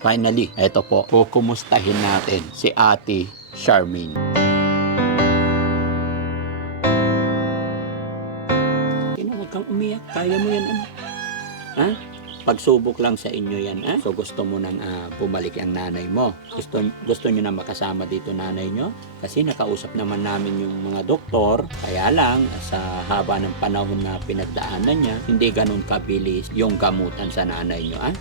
Finally, eto po, kukumustahin natin si Ate Charmaine. Huwag kang umiyak, kaya mo yan, ano? Ha? Pagsubok lang sa inyo yan, ha? So gusto mo nang bumalik ang nanay mo. Gusto nyo na makasama dito nanay nyo? Kasi nakausap naman namin yung mga doktor. Kaya lang, sa haba ng panahon na pinagdaanan niya, hindi ganun kabilis yung gamutan sa nanay nyo, ha?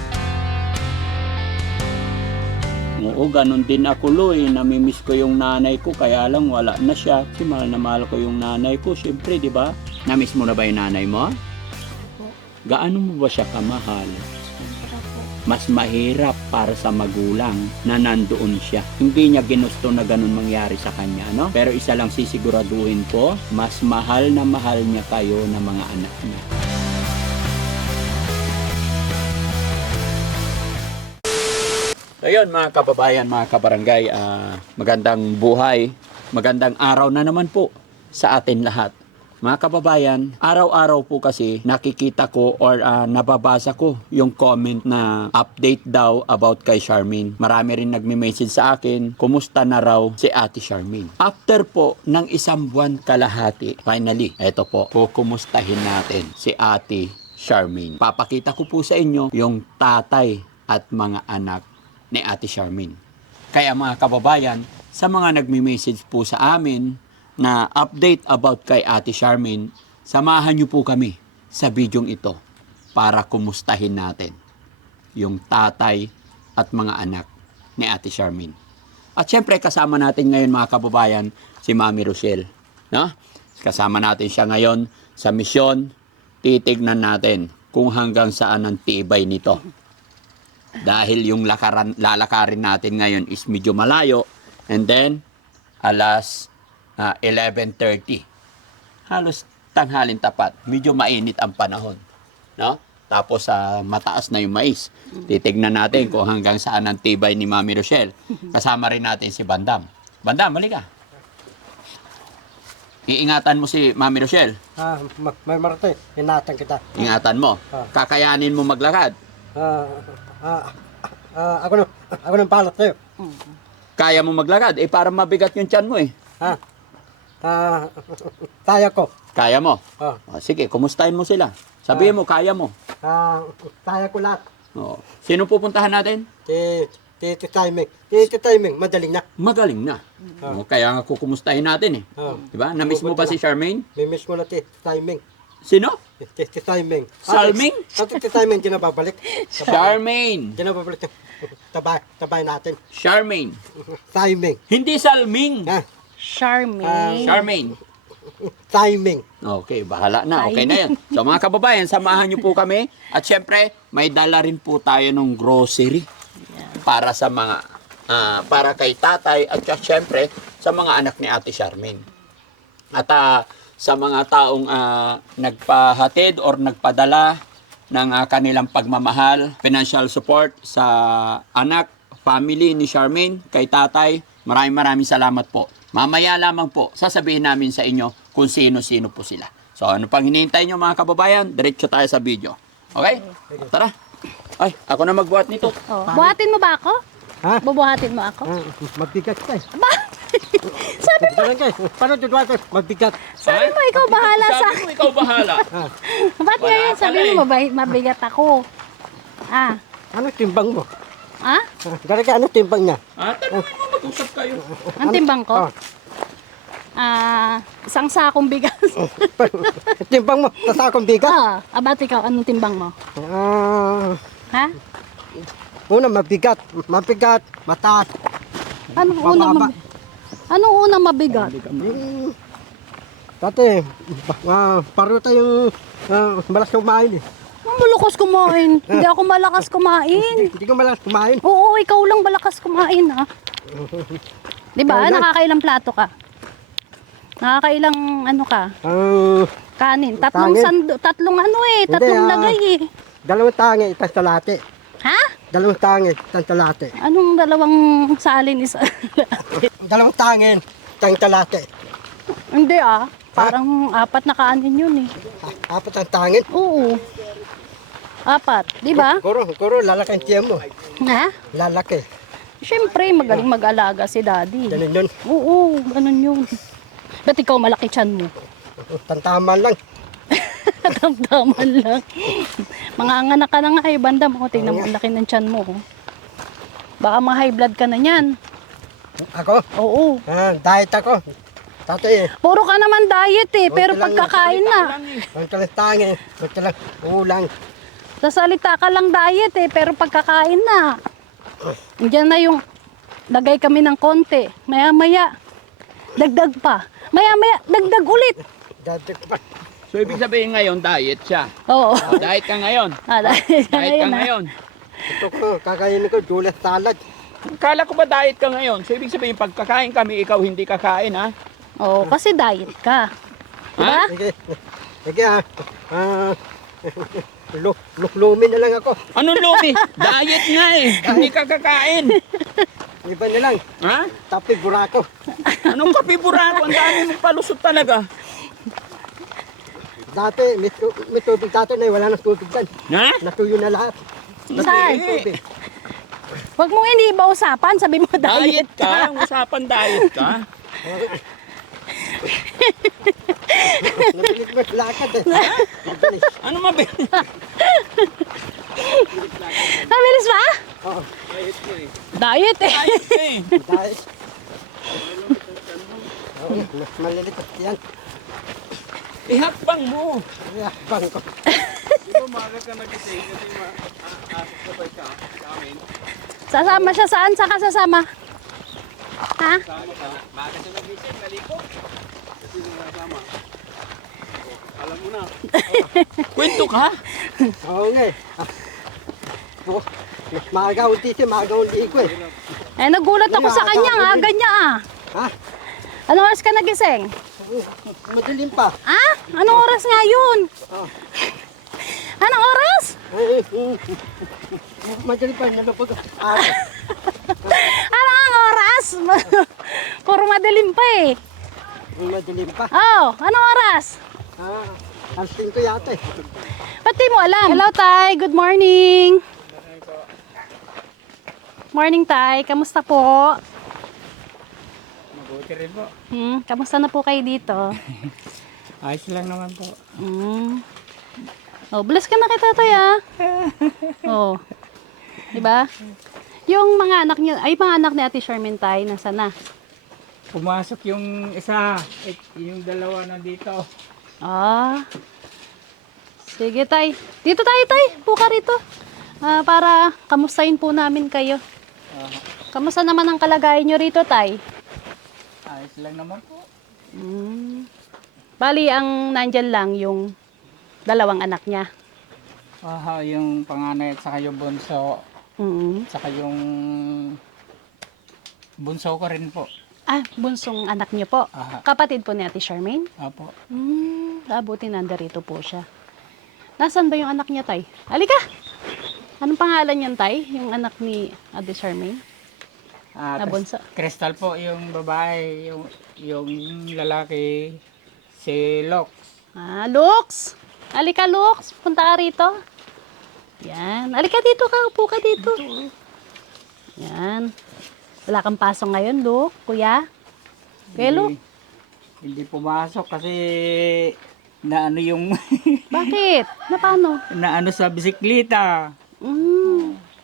Oo, ganun din ako, Loy. Namimiss ko yung nanay ko, kaya lang wala na siya. Kasi mahal na mahal ko yung nanay ko. Siyempre, di ba? Namiss mo na ba yung nanay mo? Gaano mo ba siya kamahal? Mas mahirap para sa magulang na nandoon siya. Hindi niya ginusto na ganun mangyari sa kanya, no? Pero isa lang sisiguraduhin ko, mas mahal na mahal niya kayo na mga anak niya. Ayun mga kababayan, mga kabarangay, magandang buhay, magandang araw na naman po sa atin lahat. Mga kababayan, araw-araw po kasi nakikita ko or nababasa ko yung comment na update daw about kay Charmaine. Marami rin nagme-message sa akin, kumusta na raw si Ate Charmaine. After po ng isang buwan kalahati, finally, eto po, kukumustahin natin si Ate Charmaine. Papakita ko po sa inyo yung tatay at mga anak ni Ate Charmaine. Kaya mga kababayan, sa mga nagme-message po sa amin na update about kay Ate Charmaine, samahan niyo po kami sa bidyong ito para kumustahin natin yung tatay at mga anak ni Ate Charmaine. At syempre kasama natin ngayon mga kababayan si Mami Rochelle. No? Kasama natin siya ngayon sa misyon. Titignan natin kung hanggang saan ang tibay nito. Dahil yung lalakarin natin ngayon is medyo malayo, and then alas 11:30. Halos tanghalin tapat. Medyo mainit ang panahon, no? Tapos mataas na yung mais. Titignan natin kung hanggang saan ang tibay ni Mami Rochelle. Kasama rin natin si Bandam. Bandam, balik ka. Iingatan mo si Mami Rochelle. May Marte, ingatan kita. Ingatan mo. Kakayanin mo maglakad. Ako nang palat sa'yo. Kaya mo maglakad. Para mabigat yung tiyan mo eh. Kaya ko. Kaya mo? Sige, kumustahin mo sila. Sabihin mo, kaya mo. Kaya ko lahat. Sino pupuntahan natin? Tito timing. Madaling na. Magaling na. Kaya nga kukumustahin natin eh. Diba? Namiss mo ba si Charmaine? May miss mo na tito timing. Sino? Tito timing. Salming? Tito timing, di na babalik. Charmaine. Di na babalik. Tabay natin. Charmaine. Timing. Hindi Salming. Charmaine. Charmaine. Timing. Okay, bahala na. Okay na yan. So mga kababayan, samahan niyo po kami. At syempre, may dala rin po tayo ng grocery para sa mga, para kay tatay at syempre sa mga anak ni Ate Charmaine. At sa mga taong nagpahatid or nagpadala ng kanilang pagmamahal, financial support sa anak, family ni Charmaine, kay tatay, maraming salamat po. Mamaya lamang po, sasabihin namin sa inyo kung sino-sino po sila. So ano pang hinihintay nyo mga kababayan, diretso tayo sa video. Okay? Tara. Ay, ako na magbuhat nito. Buhatin mo ba ako? Ha? Bubuhatin mo ako? Magbigat ka eh. Ba? Sabi mo, Paano tutuwa ka? Magbigat. sabi mo ikaw bahala sa... Sabi mo, ikaw bahala. Ba't Wala ngayon ka sabi na eh. mo mabigat ako? Ano timbang mo? Ha? Ano timbang niya? Tanungin mo, mag-usap kayo. Ang timbang ko? Isang sakong bigas. Timbang mo, tasakong bigat. Ba't ikaw, anong timbang mo? Ha? Una, mabigat, mataas. Anong unang mabigat? Dati, pareho tayong malas kumain eh. Malakas kumain. Hindi ako malakas kumain. Hindi ko malas kumain. Oo, ikaw lang malakas kumain, ha? Di ba? Ayun. Nakakailang plato ka? Nakakailang ano ka? Kanin. Tatlong Hindi, lagay eh. Dalawang tangi, isang salate. Ha? Dalawang tangi, isang salate. Anong dalawang salin isa? Dalawang tangi, isang salate. Hindi Parang 4 na kanin yun eh. Apat ang tangin. Oo. 4, di ba? Kuro, lalaki ang tiyan mo. Ha? Lalaki. Siyempre, magaling mag-alaga si daddy. Ganun yun. Oo, ganun yun. Ba't ikaw malaki tiyan mo? Tantaman lang. Tamtaman lang. Mga anak ka na nga eh, bandam. O, tingnan mo, ang laki ng tiyan mo. Oh. Baka ma-high blood ka na yan. Ako? Oo. Diet ako. Tatay, Puro ka naman diet eh, pero lang pagkakain na. ang kalantangi, lang ulang. Sa salita ka lang diet eh, pero pagkakain na. Diyan na yung lagay kami ng konti. Maya-maya, dagdag pa. Maya-maya, dagdag ulit. Dati pa. So, ibig sabihin ngayon, diet siya. Oo. Diet ka ngayon. Diet ka Diet ka ngayon, ah. ngayon. Ito ko, kakainin ko, dulas salad. Kala ko ba diet ka ngayon? So, ibig sabihin, pag kakain kami, ikaw hindi kakain, ha? Oo, kasi diet ka. Diba? Sige lumin na lang ako. Anong lumi? Diet nga eh. Hindi ka kakain. Iba na lang, Ha? tapi burako. Anong kapibura ko? Ang dami mong palusot talaga. Dati, may tubig dati na wala nang tubig dyan. Ha? Natuyo na lahat. Saan? Tubig. Huwag mong hindi ba usapan, sabi mo diet Diet ka? Ang usapan diet ka? Nabilis mo lakad eh. Nabilis. Ano mabili? Nabilis ba? Oo, Diet eh. Diet ka eh. dahil. Oo, mas malilit yan. Ihakbang mo. Kaya, bang ko. Sasama siya saan? Saan ka sasama? Ha? Kwento ka? Oo nga eh. Oo, mas maaga undi siya, maaga undi ko eh. Eh, nagulat ako sa kanya, ang aga niya ah. Ha? Anong oras ka nagising? Madilim pa. Ah? Anong oras nga yun? Oh. Anong oras? Madilim pa, nalupag. Ah, Anong oras? Puro madilim pa eh. madilim pa. Oh, anong oras? Alas 5 yata eh. Ba't di mo alam? Hello, Tay. Good morning. Morning, Tay. Kamusta po? Mabuti rin po. Kamusta na po kayo dito? Ayos lang naman po. Oh, bless ka na kita, Tay, ah. Oh. Diba? Yung mga anak niyo, ay mga anak ni Ate Charmaine, Tay, nasa na? Pumasok yung isa, yung dalawa na dito. Ah. Sige, Tay. Dito tayo, Tay. Puka rito. Para kamustahin po namin kayo. Kamusta naman ang kalagayan nyo rito, Tay? Ayos lang naman po. Bali, ang nandyan lang yung dalawang anak niya. Yung panganay at saka yung bunso. Saka yung bunso ko rin po. Ah, bunsong anak niyo po. Aha. Kapatid po ni Ate Charmaine? Apo. Buti nandarito po siya. Nasaan ba yung anak niya, Tay? Halika! Anong pangalan niyan, Tay? Yung anak ni Ate Charmaine? Na bunso. Crystal po yung babae, yung lalaki, si Lok. Ah, Lux! Halika, Lux. Punta ka rito. Yan. Halika dito ka. Upo ka dito. Yan. Wala kang pasok ngayon, Luk. Kuya? Kuya, Luk? Hindi pumasok kasi naano yung Bakit? Na paano? naano sa bisikleta.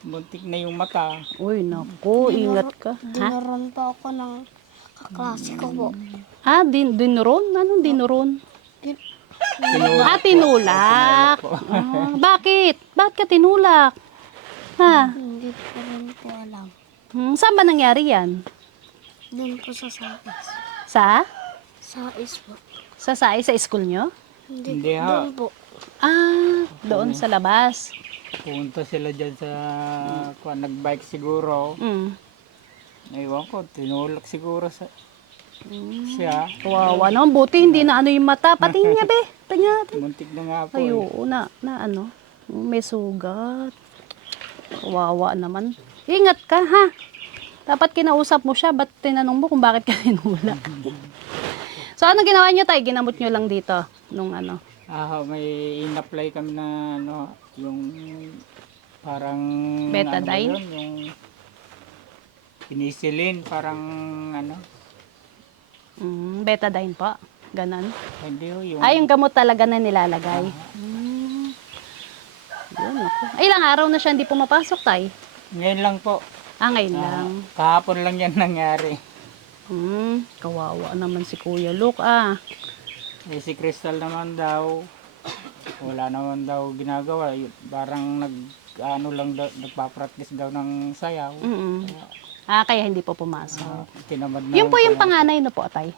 Muntik na yung mata. Uy, naku. Ingat ka. Ha? Dinuron po ako ng kaklase ko po. Ah, dinuron? Anong dinuron? Tinulak. Bakit? Bakit ka tinulak? Ha? Hindi ko rin po alam. Saan ba nangyari yan? Doon po sa Sais. Sa? Sais po. Sa school nyo? Hindi ha. Doon po. Ah, doon sa labas. Punta sila dyan sa nagbike siguro. Ewan ko, tinulak siguro siya. Kawawa naman. Buti hindi na ano yung mata. Patingin niya, be. Tingnan natin. Muntik na nga po. Ay, oo, na ano. May sugat. Kawawa naman. Ingat ka, ha? Dapat kinausap mo siya. Ba't tinanong mo kung bakit ka tinulak? So, ano ginawa niyo, Tay? Ginamot niyo lang dito? Nung ano? May in-apply kami na Yung parang Betadine? Ano ba yun? Yung penicillin, parang ano, Betadine po. Ganon. hindi ho, yung Yung gamot talaga na nilalagay. Yun, ako. Ilang araw na siya hindi pumapasok, tay? ngayon lang po. Ngayon lang. Kahapon lang yan nangyari. Kawawa naman si Kuya Luke, Eh, si Crystal naman daw, wala naman daw ginagawa. Parang ano lang daw, nagpa-practice daw ng sayaw. Kaya hindi po pumasok. Tinamad na Yun po yung kaya. panganay na po, tay.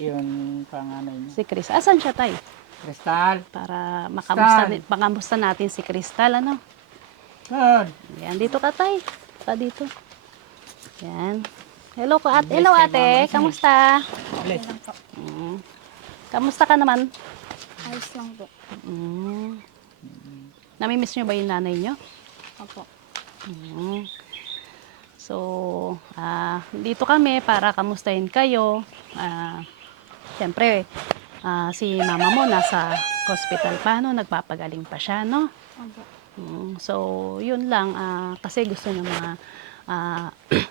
Yun panganay niya. Si Chris. Asan siya, tay? Crystal, Para Crystal. makamusta natin si Crystal, ano? good. Yan, dito ka, tay. Pa dito. Yan. Hello po, ate. Bless Hello, kay ate. Mama. Kamusta? Bless. Kamusta ka naman? Ayos lang po. Namimiss nyo ba yung nanay nyo? Opo. So, dito kami para kamustahin kayo. Siyempre, si mama mo nasa hospital pa, no? Nagpapagaling pa siya, no? Opo. So, yun lang. Kasi gusto ng mga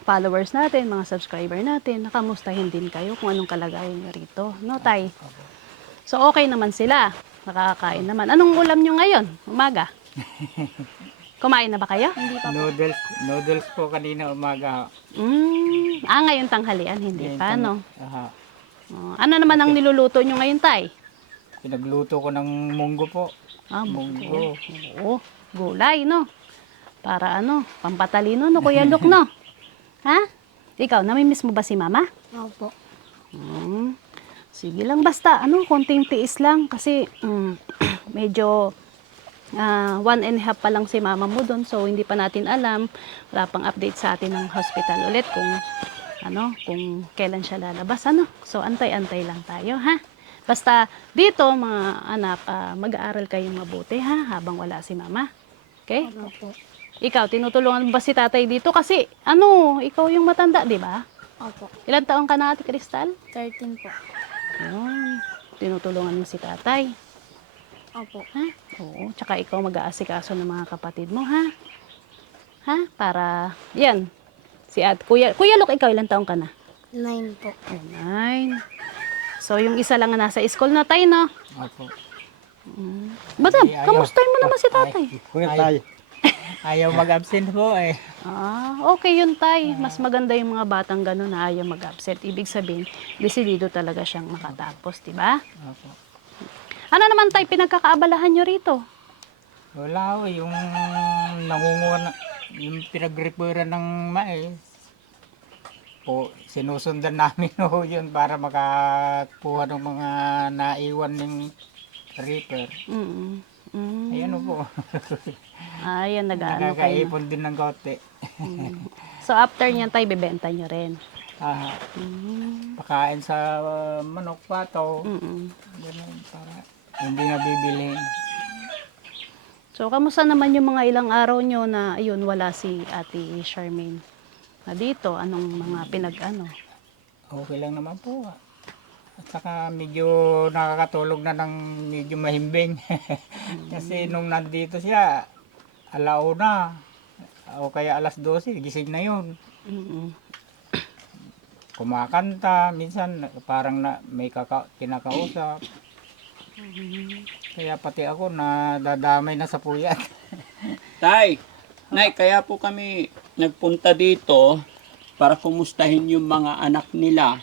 followers natin, mga subscriber natin, nakamustahin din kayo kung anong kalagayan nyo rito. No, tay? So, okay naman sila. Nakakain naman. Anong ulam nyo ngayon? Umaga? Kumain na ba kayo? Hindi pa po. Noodles po kanina umaga. Ngayon tanghalian, hindi Ngayon pa, no? Aha. Ano naman ang niluluto nyo ngayon, tay? Pinagluto ko ng munggo po. Munggo. Oo, gulay, no? Para pampatalino, no, Kuya Luke, no? Ha? Ikaw, namimiss mo ba si mama? Opo. Sige lang, basta, konting tiis lang. Kasi, medyo, 1.5 pa lang si mama mo doon. So, hindi pa natin alam. Wala pang update sa atin ng hospital ulit kung, kung kailan siya lalabas, So, antay-antay lang tayo, ha? Basta, dito, mga anak, mag-aaral kayong mabuti, ha? Habang wala si mama. Okay? Opo. Ikaw, tinutulungan mo ba si tatay dito? Kasi, ikaw yung matanda, di ba? Opo. Ilan taon ka na, Ate Crystal? 13 po. Ayun. Tinutulungan mo si tatay. Opo. Ha? Oo. Tsaka ikaw mag-aasikaso ng mga kapatid mo, ha? Ha? Para, yan. Kuya Luke, ikaw ilang taon ka na? 9 po. 9. So, yung isa lang na nasa school na tayo, no? Opo. Madam, Ayaw. kamustahin mo naman si tatay? Kuya tayo. Ayaw mag-absent po eh. Okay yun, tay. Mas maganda yung mga batang gano'n na ayaw mag-absent. Ibig sabihin, desidido talaga siyang makatapos, di ba? Opo. Ano naman, tay, pinagkakaabalahan nyo rito? Wala ho, yung nangunguha na, yung pinag-referan ng mais. Po, sinusundan namin ho yun para makakuha ng mga naiwan ng reaper. Ayan ho po. Ayan, nag-ano kayo. Nakakaipon din ng kaunti. So, after niyan, tay, bebenta nyo rin. Pakain sa manok, pato. Ganun, para hindi na bibilhin. So, kamusta naman yung mga ilang araw nyo na, ayun, wala si Ate Charmaine na dito? Anong mga Okay lang naman po. At saka medyo nakakatulog na ng medyo mahimbing. Kasi nung nandito siya, alauna o kaya alas 12, gising na yun. Kumakanta, minsan parang may kinakausap. Kaya pati ako nadadamay na sa puyat. Tay, Nay, kaya po kami nagpunta dito para kumustahin yung mga anak nila,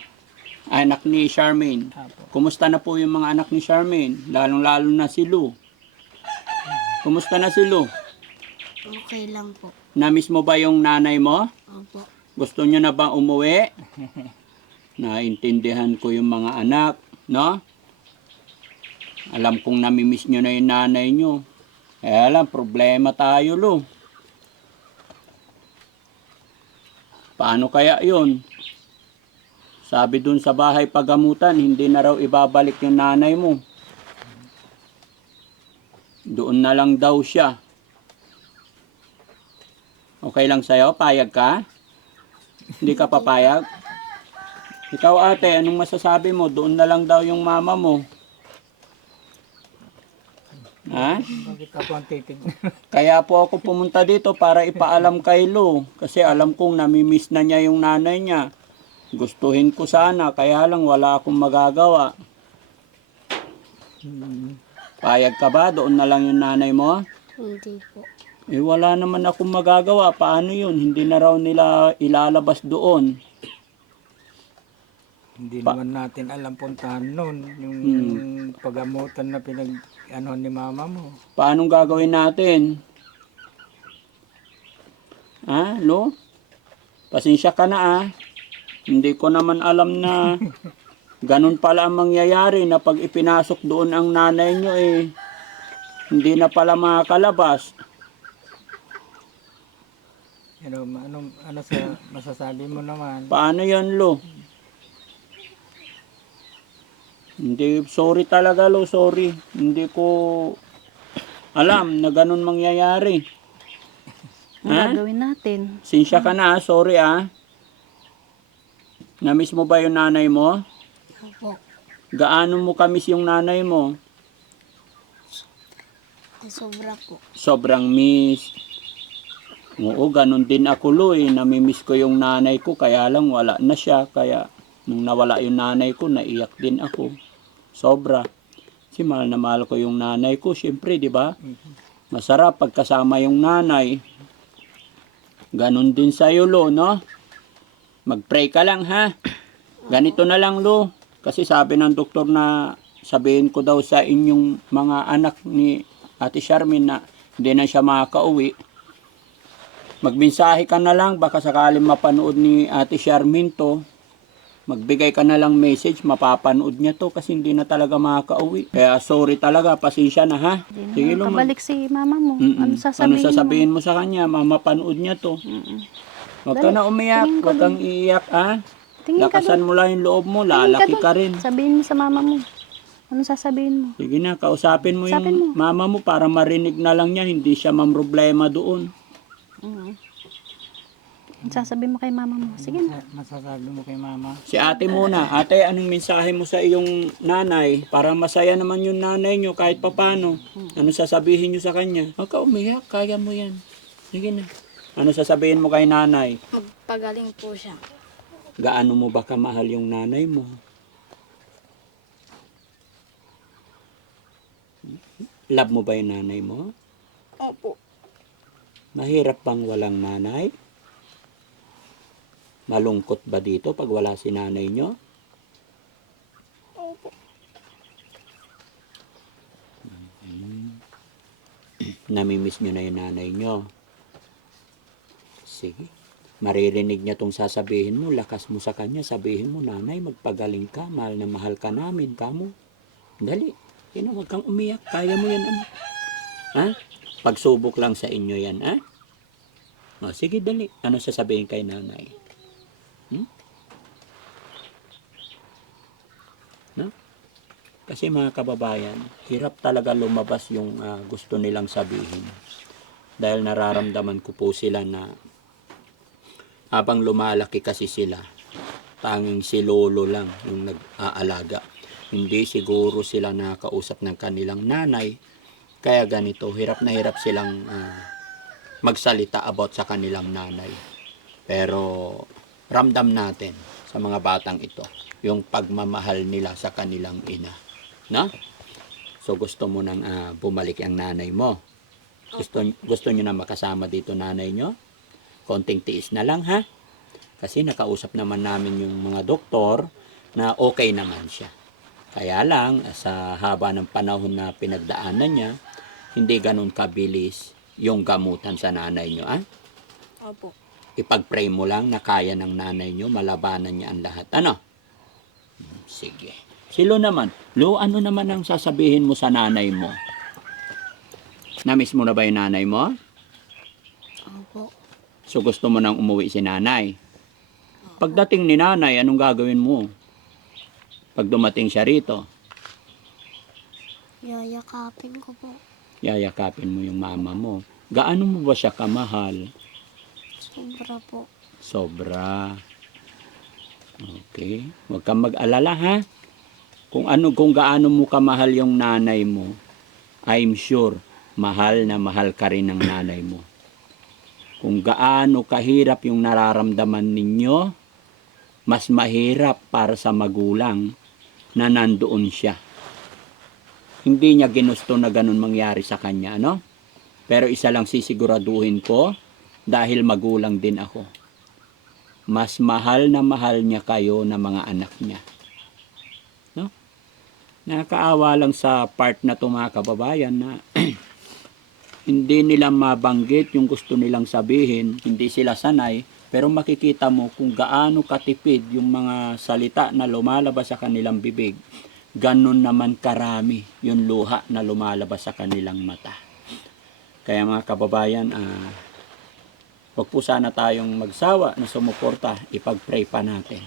anak ni Charmaine. Apo. Kumusta na po yung mga anak ni Charmaine? Lalong-lalo na si Lou. Kumusta na si Lou? Okay lang po. Namiss mo ba yung nanay mo? Opo. Gusto niyo na ba umuwi? Naintindihan ko yung mga anak, no? Alam kong namimiss nyo na yung nanay nyo. Alam, problema tayo, Lou. Paano kaya yun? Sabi dun sa bahay pagamutan, hindi na raw ibabalik yung nanay mo. Doon na lang daw siya. Okay lang sa'yo? Payag ka? Hindi ka papayag? Ikaw ate, anong masasabi mo? Doon na lang daw yung mama mo. Ha? Bakit ako ang titignan? Kaya po ako pumunta dito para ipaalam kay Lo. Kasi alam kong namimiss na niya yung nanay niya. Gustuhin ko sana, kaya lang wala akong magagawa. Payag ka ba? Doon na lang yung nanay mo? Hindi po. Eh wala naman akong magagawa. Paano yun? Hindi na raw nila ilalabas doon. Hindi naman natin alam puntahan nun. Yung pagamutan na ano ni mama mo. Paano gagawin natin? Ha, Lo? Pasensya ka na ah. Hindi ko naman alam na ganun pala ang mangyayari na pag ipinasok doon ang nanay nyo eh. Hindi na pala makakalabas. Ano sa masasabi mo naman? Paano yan, Lo? Hindi, sorry talaga, Lo, sorry. Hindi ko alam na ganun mangyayari. Ano Ha? gagawin natin? Sinsya ka na, sorry ah. Namiss mo ba yung nanay mo? Opo. Gaano mo kamiss yung nanay mo? Sobra po. Sobrang miss. Oo, ganun din ako, Lo, eh. Namimiss ko yung nanay ko, kaya lang wala na siya. Kaya nung nawala yung nanay ko, naiyak din ako. Sobra. Kasi mahal na mahal ko yung nanay ko, syempre, di ba? Masarap pagkasama yung nanay. Ganun din sa'yo, Lo, no? Mag-pray ka lang, ha? Ganito na lang, Lo. Kasi sabi ng doktor na sabihin ko daw sa inyong mga anak ni Ate Charmin na hindi na siya makakauwi. Magmensahe ka na lang, baka sakaling mapanood ni Ate Charmin to. Magbigay ka na lang message, mapapanood niya to kasi hindi na talaga makakauwi. Kaya sorry talaga, pasensya na ha. Sige, Lo, Kabalik si mama mo. Mm-mm. Ano sasabihin mo sa kanya? Mamapanood niya to. Mm-mm. Huwag ka na umiyak, tingin ko huwag kang iiyak ha. Tingin ka Lakasan mo lang yung loob mo, lalaki doon. ka rin. Sabihin mo sa mama mo. Ano sasabihin mo? Sige na, kausapin mo Kausapin yung mama mo para marinig na lang niya, hindi siya mamroblema doon. Ano sasabihin mo kay mama mo? Sige na. Masasabi mo kay mama? Si ate muna. Ate, anong mensahe mo sa iyong nanay? Para masaya naman yung nanay nyo kahit papano. Ano sasabihin nyo sa kanya? Huwag ka umiyak, kaya mo yan. Sige na. Ano sasabihin mo kay nanay? Magpagaling po siya. Gaano mo ba kamahal yung nanay mo? Love mo ba yung nanay mo? Opo. Mahirap bang walang nanay? Malungkot ba dito pag wala si nanay nyo? Opo. Namimiss nyo na yung nanay nyo. Sige. Maririnig niya tong sasabihin mo, lakas mo sa kanya, sabihin mo, nanay, magpagaling ka, mahal na mahal ka namin, kamo. Dali. Huwag kang umiyak, kaya mo yan, ano. Ha? Pagsubok lang sa inyo yan, ha? O, sige, dali. Ano sasabihin kay nanay? No? Kasi mga kababayan, hirap talaga lumabas yung gusto nilang sabihin. Dahil nararamdaman ko po sila na habang lumalaki kasi sila, tanging si lolo lang yung nag-aalaga. Hindi siguro sila nakakausap ng kanilang nanay. Kaya ganito, hirap na hirap silang magsalita about sa kanilang nanay. Pero ramdam natin sa mga batang ito yung pagmamahal nila sa kanilang ina. No? So gusto mo nang bumalik ang nanay mo. Gusto nyo na makasama dito nanay nyo? Konting tiis na lang ha. Kasi nakausap naman namin yung mga doktor na okay naman siya. Kaya lang, sa haba ng panahon na pinagdaanan niya, hindi ganun kabilis yung gamutan sa nanay nyo. Opo. Ipag-pray mo lang na kaya ng nanay nyo, malabanan niya ang lahat. Ano? Sige. Si Lo naman. Lo, ano naman ang sasabihin mo sa nanay mo? Namiss mo na ba yung nanay mo? Opo. So gusto mo nang umuwi si nanay. Pagdating ni nanay, anong gagawin mo? Pag dumating siya rito, Yayakapin ko po. yayakapin mo yung mama mo. Gaano mo ba siya kamahal? Sobra po. Sobra. Okay. Huwag kang mag-alala ha. Kung gaano mo kamahal yung nanay mo, I'm sure mahal na mahal ka rin ng nanay mo. Kung gaano kahirap yung nararamdaman ninyo, mas mahirap para sa magulang na nandoon siya. Hindi niya ginusto na ganun mangyari sa kanya, no? Pero isa lang sisiguraduhin ko, dahil magulang din ako. Mas mahal na mahal niya kayo na mga anak niya. No? Nakakaawa lang sa part na to mga kababayan na hindi nila mabanggit yung gusto nilang sabihin, hindi sila sanay, pero makikita mo kung gaano katipid yung mga salita na lumalabas sa kanilang bibig. Ganun naman karami yung luha na lumalabas sa kanilang mata. Kaya mga kababayan, huwag po sana tayong magsawa na sumuporta, ipag-pray pa natin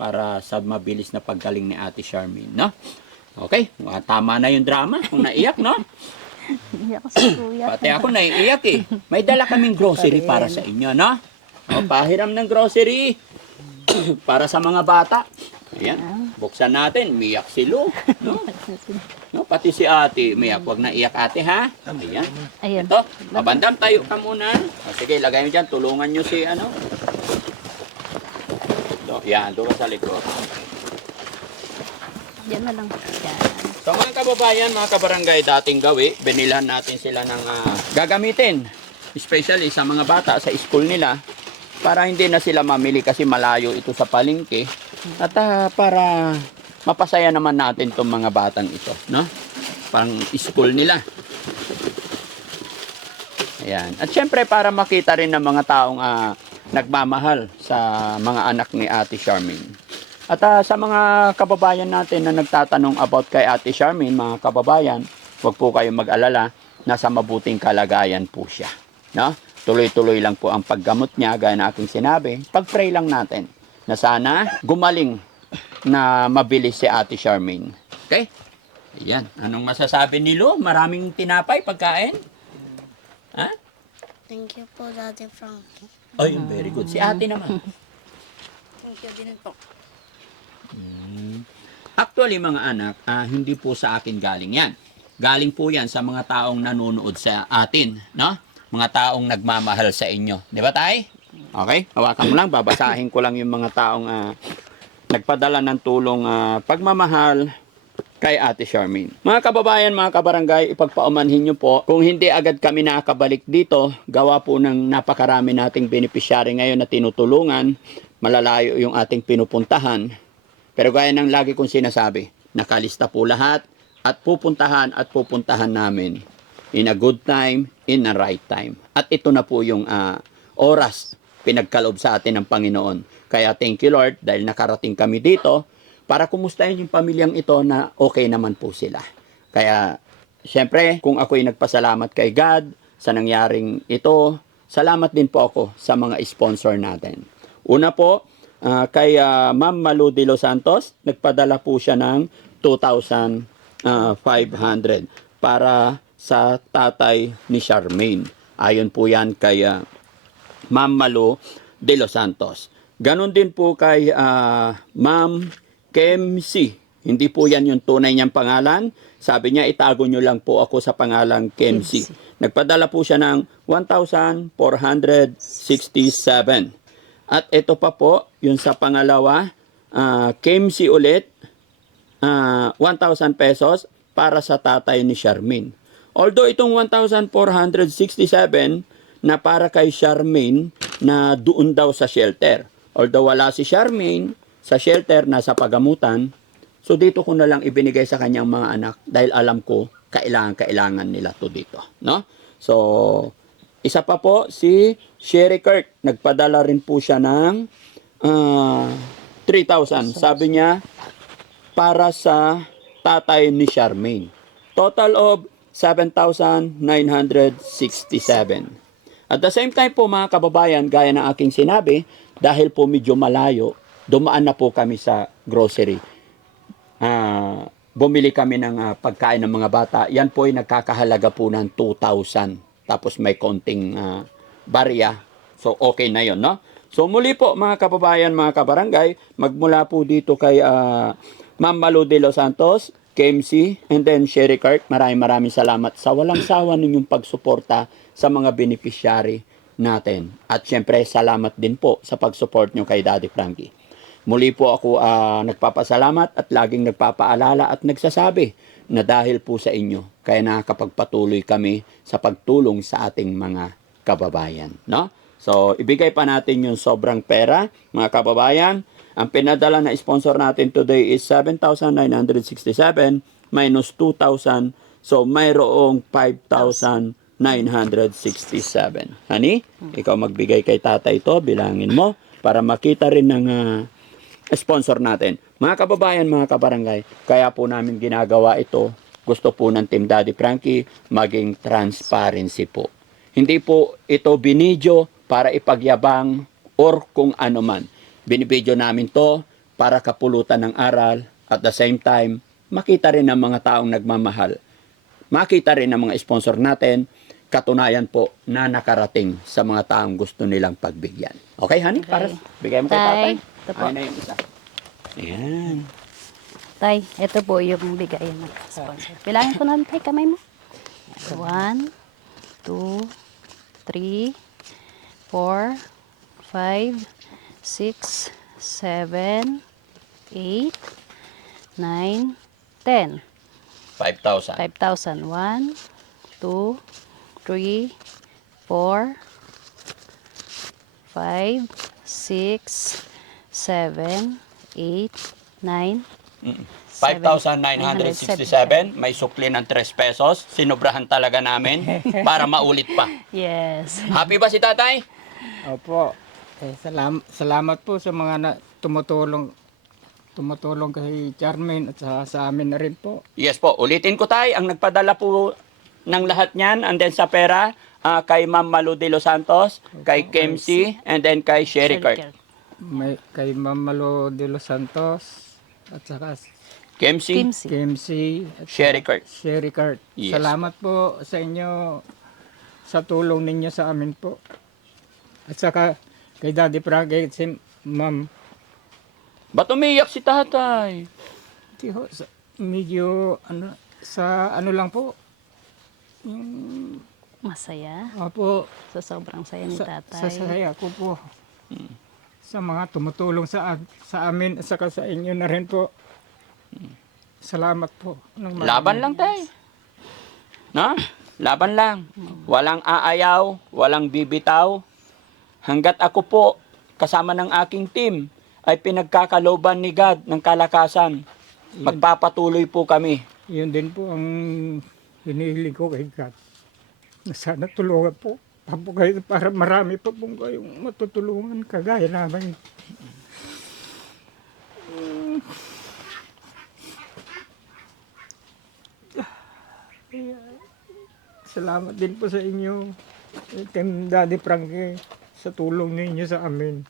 para sa mabilis na paggaling ni Ate Charmaine, no? Okay, tama na yung drama kung naiyak, no? Hindi ako sa kuya. Pati ako naiiyak eh. May dala kaming grocery para sa inyo, no? O, pahiram ng grocery para sa mga bata. Ayan, buksan natin, miyak si Lu, no? No, pati si ate, miyak. Huwag na iyak ate, ha? Ayan. Ayun. Ito, mabandam, tayo ka muna. O, sige, lagay mo dyan, tulungan nyo si ano. Ito, yan, doon ka sa likod. Yan na lang. Yan. So mga kababayan, mga kabarangay, dating gawi, binilhan natin sila ng gagamitin. Especially sa mga bata sa school nila, para hindi na sila mamili kasi malayo ito sa palengke. At para mapasaya naman natin itong mga batang ito, no? Pang school nila. Ayan. At syempre para makita rin ng mga taong nagmamahal sa mga anak ni Ate Charmaine. At sa mga kababayan natin na nagtatanong about kay Ate Charmaine, mga kababayan, huwag po kayong mag-alala, nasa mabuting kalagayan po siya. No? Tuloy-tuloy lang po ang paggamot niya, gaya na aking sinabi. Pag-pray lang natin na sana gumaling na mabilis si Ate Charmaine. Okay? Ayan. Anong masasabi ni Lu? Maraming tinapay, pagkain? Ha? Thank you po, Daddy Frankie. Ay, very good. Si ate naman. Thank you din po. Actually mga anak, hindi po sa akin galing yan. Galing po yan sa mga taong nanonood sa atin, no? Mga taong nagmamahal sa inyo. Di ba tay? Okay, hawakan mo lang, babasahin ko lang yung mga taong nagpadala ng tulong pagmamahal kay Ate Charmaine. Mga kababayan, mga kabarangay, ipagpaumanhin nyo po, kung hindi agad kami nakakabalik dito, gawa po ng napakarami nating beneficiary ngayon na tinutulungan, malalayo yung ating pinupuntahan. Pero gaya ng lagi kong sinasabi, nakalista po lahat at pupuntahan namin in a good time, in a right time. At ito na po yung oras pinagkaloob sa atin ng Panginoon. Kaya thank you Lord dahil nakarating kami dito para kumustahin yung pamilyang ito na okay naman po sila. Kaya syempre kung ako'y nagpasalamat kay God sa nangyaring ito, salamat din po ako sa mga sponsor natin. Una po, kay Ma'am Malu de Los Santos, nagpadala po siya ng 2,500 para sa tatay ni Charmaine. Ayon po yan kay Ma'am Malu de Los Santos. Ganon din po kay Ma'am KMC. Hindi po yan yung tunay niyang pangalan. Sabi niya, itago niyo lang po ako sa pangalang KMC. Nagpadala po siya ng 1,467. At ito pa po, yung sa pangalawa, KMC ulit, 1,000 pesos para sa tatay ni Charmaine. Although itong 1,467 na para kay Charmaine na doon daw sa shelter. Although wala si Charmaine sa shelter, nasa pagamutan, so dito ko na lang ibinigay sa kanyang mga anak dahil alam ko kailangan nila to dito. No? So, isa pa po, si Sherry Kirk. Nagpadala rin po siya ng 3,000. Sabi niya, para sa tatay ni Charmaine. Total of 7,967. At the same time po mga kababayan, gaya ng aking sinabi, dahil po medyo malayo, dumaan na po kami sa grocery. Bumili kami ng pagkain ng mga bata. Yan po ay nagkakahalaga po ng 2,000. Tapos may konting barya. So, okay na yon, no? So, muli po, mga kababayan, mga kabarangay, magmula po dito kay Ma'am Malu de Los Santos, KMC, and then Sherry Cart. Maraming salamat sa walang sawa ninyong pagsuporta sa mga beneficiary natin. At syempre, salamat din po sa pag-support nyo kay Daddy Frankie. Muli po ako nagpapasalamat at laging nagpapaalala at nagsasabi na dahil po sa inyo, kaya nakakapagpatuloy kami sa pagtulong sa ating mga kababayan. No? So, ibigay pa natin yung sobrang pera, mga kababayan. Ang pinadala na sponsor natin today is 7,967 minus 2,000. So, mayroong 5,967. Honey, ikaw magbigay kay tatay ito, bilangin mo, para makita rin ng sponsor natin. Mga kababayan, mga kabarangay, kaya po namin ginagawa ito. Gusto po ng Team Daddy Frankie maging transparency po. Hindi po ito binidyo para ipagyabang or kung ano man. Binibidyo namin to para kapulutan ng aral at the same time, makita rin ng mga taong nagmamahal. Makita rin ng mga sponsor natin, katunayan po na nakarating sa mga taong gusto nilang pagbigyan. Okay, honey? Para bigay mo kay tatay. Ito po. Ayun na yung isa. Ayan. Tay, ito po yung bigay ng sponsor. Bilangin ko na, tay, kamay mo. 1, 2, 3, 4, 5, 6, 7, 8, 9, 10. 5,000. 5,000. 1, 2, 3, 4, 5, 6, 7, 8, 9, 5,967. May sukli ng 3 pesos. Sinobrahan talaga namin para maulit pa. Yes. Happy ba si tatay? Opo. Salamat po sa mga tumutulong kay Charmaine at sa amin na rin po. Yes po. Ulitin ko tayo. Ang nagpadala po ng lahat niyan, and then sa pera, kay Ma'am Malu de Los Santos, kay KMC, and then kay Sherry Cart. Kay Ma'am Malo de Los Santos at saka KMC, KMC at Sherry Cart. Sherry Cart. Yes. Salamat po sa inyo sa tulong ninyo sa amin po. At saka kay Daddy Frankie, si Ma'am. Ba't umiyak si tatay? Hindi ho, medyo ano lang po. Masaya. Opo, So, sobrang saya ni sa tatay. saya ko po. Sa mga tumutulong sa amin at saka sa inyo na rin po. Salamat po. Laban lang tayo. No? Laban lang. Walang aayaw, walang bibitaw. Hanggat ako po, kasama ng aking team, ay pinagkakaloban ni God ng kalakasan. Magpapatuloy po kami. Yun din po ang hinihiling ko kay God. Na sana tulungan po. Kayo para marami pa pong kayong matutulungan kagaya namin. Salamat din po sa inyo, Team Daddy Frankie, sa tulong ninyo sa amin.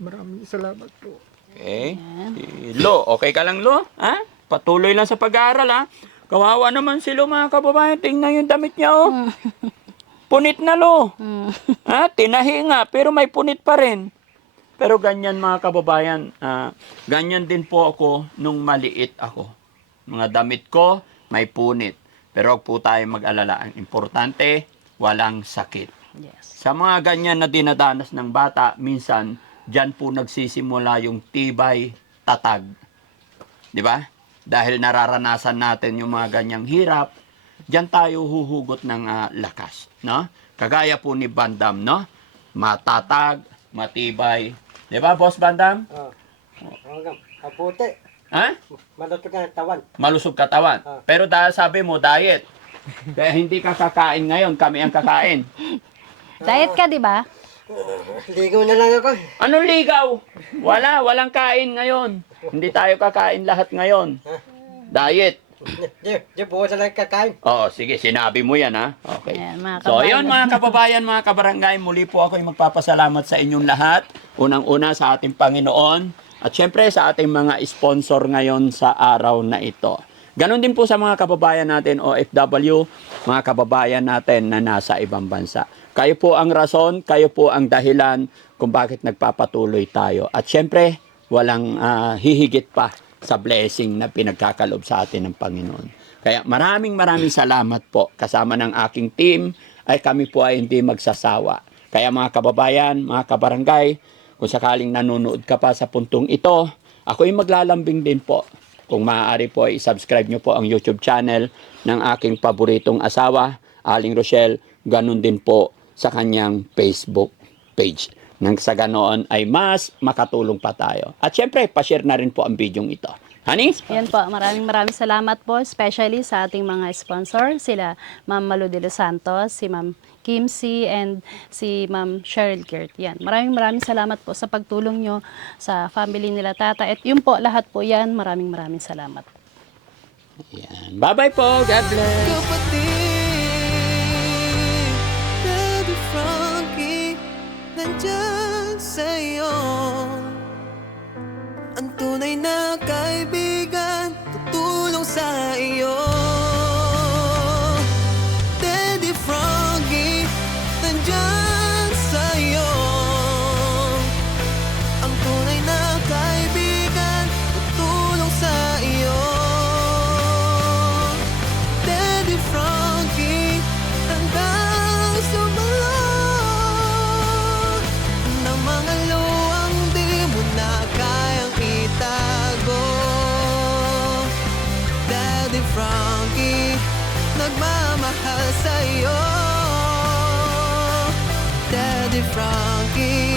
Maraming salamat po. Okay. Lo, okay ka lang, Lo? Ha? Patuloy lang sa pag-aaral, ha? Kawawa naman si Lo, mga kababayan. Tingnan yung damit niya, oh. Punit na, Lo. Ha? Tinahi nga, pero may punit pa rin. Pero ganyan, mga kababayan, ganyan din po ako nung maliit ako. Mga damit ko, may punit. Pero huwag po tayo mag-alala. Ang importante, walang sakit. Yes. Sa mga ganyan na dinadanas ng bata, minsan, dyan po nagsisimula yung tibay, tatag. Di ba? Dahil nararanasan natin yung mga ganyang hirap, dyan tayo huhugot ng lakas. No? Kagaya po ni Bandam, no? Matatag, matibay. Di ba, Boss Bandam? Hanggang kaputi. Ha? Maluto ka ng tawan. Malusog katawan. Pero dahil sabi mo, diet. Kaya hindi ka kakain ngayon, kami ang kakain. Diet ka, di ba? Ligo na lang ako. Anong ligaw? Walang kain ngayon. Hindi tayo kakain lahat ngayon. Diet. Di buwan na lang kakain. Oh, sige, sinabi mo yan, ha? Okay. Ayan, mga So, kabayan. ayun mga kababayan, mga kabarangay, muli po ako magpapasalamat sa inyong lahat. Unang-una sa ating Panginoon at syempre sa ating mga sponsor ngayon sa araw na ito. Ganon din po sa mga kababayan natin OFW, mga kababayan natin na nasa ibang bansa. Kayo po ang rason, kayo po ang dahilan kung bakit nagpapatuloy tayo. At syempre, walang hihigit pa sa blessing na pinagkakalob sa atin ng Panginoon. Kaya maraming salamat po. Kasama ng aking team ay kami po ay hindi magsasawa. Kaya mga kababayan, mga kabarangay, kung sakaling nanonood ka pa sa puntong ito, ako ay maglalambing din po. Kung maaari po ay subscribe nyo po ang YouTube channel ng aking paboritong asawa, Aling Rochelle, ganun din po sa kanyang Facebook page. Nang sa ganoon ay mas makatulong pa tayo. At syempre, pa-share na rin po ang video ito. Honey? Ayan po, maraming salamat po, especially sa ating mga sponsor, sila Ma'am Malu de los Santos, si Ma'am Kim C, and si Ma'am Cheryl Kirt. Yan. Maraming salamat po sa pagtulong nyo sa family nila Tata. At yun po, lahat po yan, maraming salamat. Yan. Bye-bye po. God bless. Kapatid, Daddy Frankie, nandyan sa'yo. Ang tunay na kaibigan, tutulong sa iyo. Daddy Frankie, nandyan sa'yo. Ang tunay na kaibigan, tutulong sa iyo. Daddy Frankie, hanggang sumalong ng mga luwang di mo na kayang itago. Daddy Frankie, nagmamahal sa'yo. Daddy Frankie,